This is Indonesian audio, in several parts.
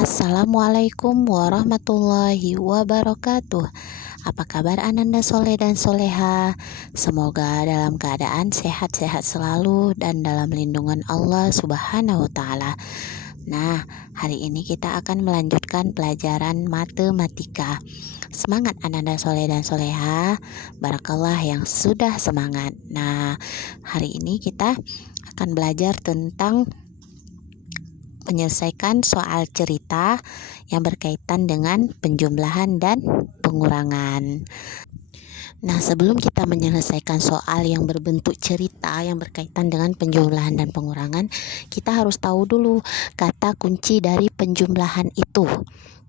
Assalamualaikum warahmatullahi wabarakatuh. Apa kabar Ananda Soleh dan Soleha? Semoga dalam keadaan sehat-sehat selalu dan dalam lindungan Allah Subhanahu wa Ta'ala. Nah, hari ini kita akan melanjutkan pelajaran matematika. Semangat Ananda Soleh dan Soleha. Barakallah yang sudah semangat. Nah, hari ini kita akan belajar tentang menyelesaikan soal cerita yang berkaitan dengan penjumlahan dan pengurangan. Nah, sebelum kita menyelesaikan soal yang berbentuk cerita yang berkaitan dengan penjumlahan dan pengurangan, kita harus tahu dulu kata kunci dari penjumlahan itu.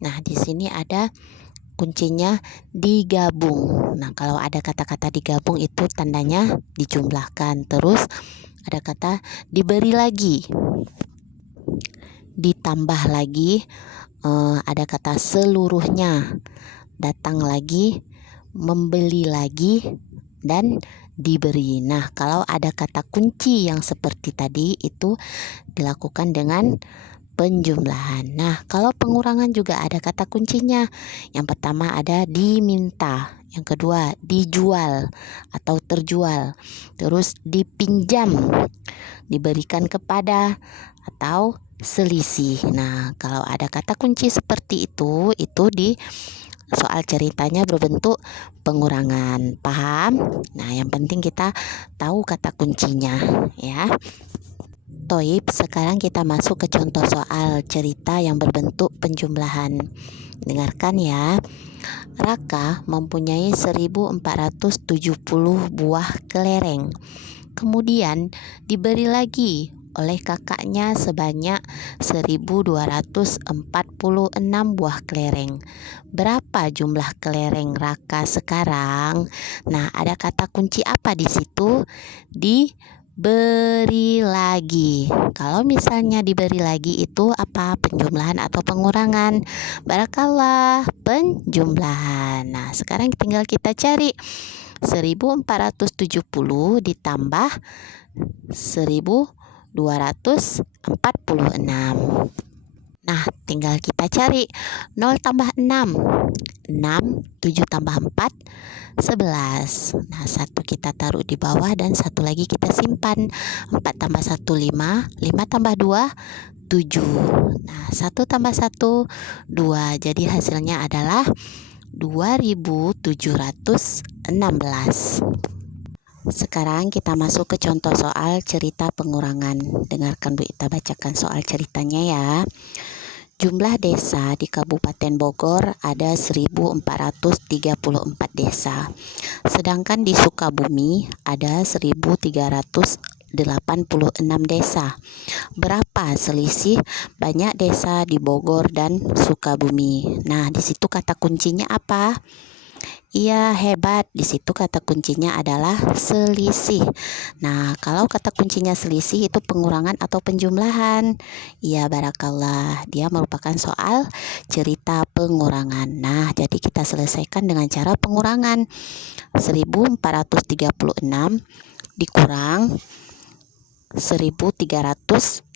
Nah, di sini ada kuncinya digabung. Nah, kalau ada kata-kata digabung itu tandanya dijumlahkan. Terus ada kata diberi lagi, ditambah lagi, ada kata seluruhnya, datang lagi, membeli lagi, dan diberi. Nah, kalau ada kata kunci yang seperti tadi itu dilakukan dengan penjumlahan. Nah, kalau pengurangan juga ada kata kuncinya. Yang pertama ada diminta, yang kedua dijual atau terjual, terus dipinjam, diberikan kepada, atau selisih. Nah, kalau ada kata kunci seperti itu di soal ceritanya berbentuk pengurangan. Paham? Nah, yang penting kita tahu kata kuncinya, ya. Toib, sekarang kita masuk ke contoh soal cerita yang berbentuk penjumlahan. Dengarkan ya. Raka mempunyai 1470 buah kelereng. Kemudian diberi lagi oleh kakaknya sebanyak 1246 buah kelereng. Berapa jumlah kelereng Raka sekarang? Nah, ada kata kunci apa di situ? Diberi lagi. Kalau misalnya diberi lagi itu apa? Penjumlahan atau pengurangan? Barakallah, penjumlahan. Nah, sekarang tinggal kita cari 1470 ditambah 1246. Nah, tinggal kita cari 0 tambah 6, 6, 7 tambah 4, 11. Nah, satu kita taruh di bawah dan satu lagi kita simpan. 4 tambah 1, 5, 5 tambah 2, 7. Nah, 1 tambah 1, 2. Jadi hasilnya adalah 2716. Sekarang kita masuk ke contoh soal cerita pengurangan. Dengarkan Bu Ita bacakan soal ceritanya ya. Jumlah desa di Kabupaten Bogor ada 1434 desa. Sedangkan di Sukabumi ada 1386 desa. Berapa selisih banyak desa di Bogor dan Sukabumi? Nah, di situ kata kuncinya apa? Iya, hebat. Di situ kata kuncinya adalah selisih. Nah, kalau kata kuncinya selisih itu pengurangan atau penjumlahan? Iya, barakallah. Dia merupakan soal cerita pengurangan. Nah, jadi kita selesaikan dengan cara pengurangan. 1436 dikurang 1386.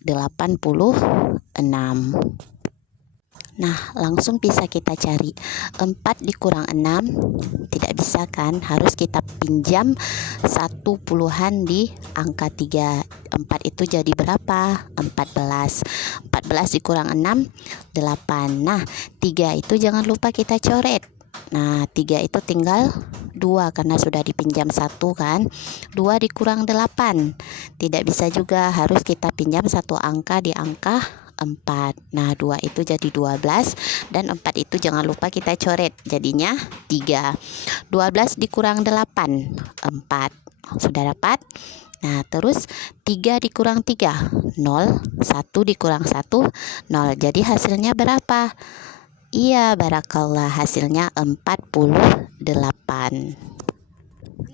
Nah, langsung bisa kita cari 4 dikurang 6, tidak bisa kan, harus kita pinjam 1 puluhan di angka 3. 4 itu jadi berapa? 14. 14 dikurang 6, 8. Nah, 3 itu jangan lupa kita coret. Nah, 3 itu tinggal 2 karena sudah dipinjam 1 kan. 2 dikurang 8, tidak bisa juga, harus kita pinjam 1 angka di angka 4. Nah, 2 itu jadi 12 dan 4 itu jangan lupa kita coret, jadinya 3. 12 dikurang 8, 4. Sudah dapat? Nah, terus 3 dikurang 3, 0. 1 dikurang 1, 0. Jadi hasilnya berapa? Iya, barakallah, hasilnya 48.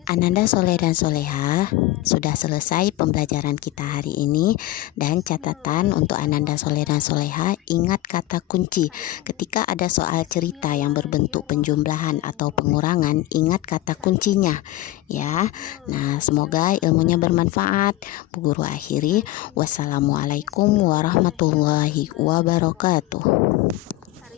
Ananda Soleh dan Soleha, sudah selesai pembelajaran kita hari ini. Dan catatan untuk Ananda Soleh dan Soleha, ingat kata kunci. Ketika ada soal cerita yang berbentuk penjumlahan atau pengurangan, ingat kata kuncinya ya. Nah, semoga ilmunya bermanfaat. Bu Guru akhiri, wassalamualaikum warahmatullahi wabarakatuh.